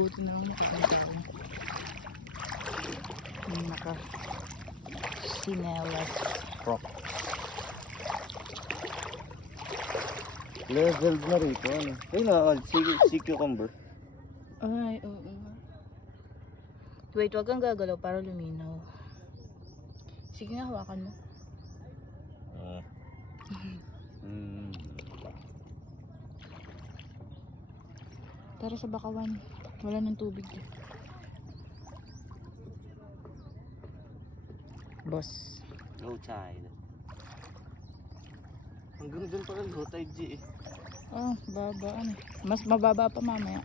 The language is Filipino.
Buti na lang nakakataon. Yung naka sinelas. Rock. Leveled na rito. Ano? Ay na, si cucumber. Ay, oo. Wait, wag kang gagalaw para luminaw. Sige nga, hawakan mo. Tara sa bakawan. Wala ng tubig. Boss. Low tide. Hanggang dun pa rin low tide, G eh. Oh, baba. Ano? Mas mababa pa mamaya.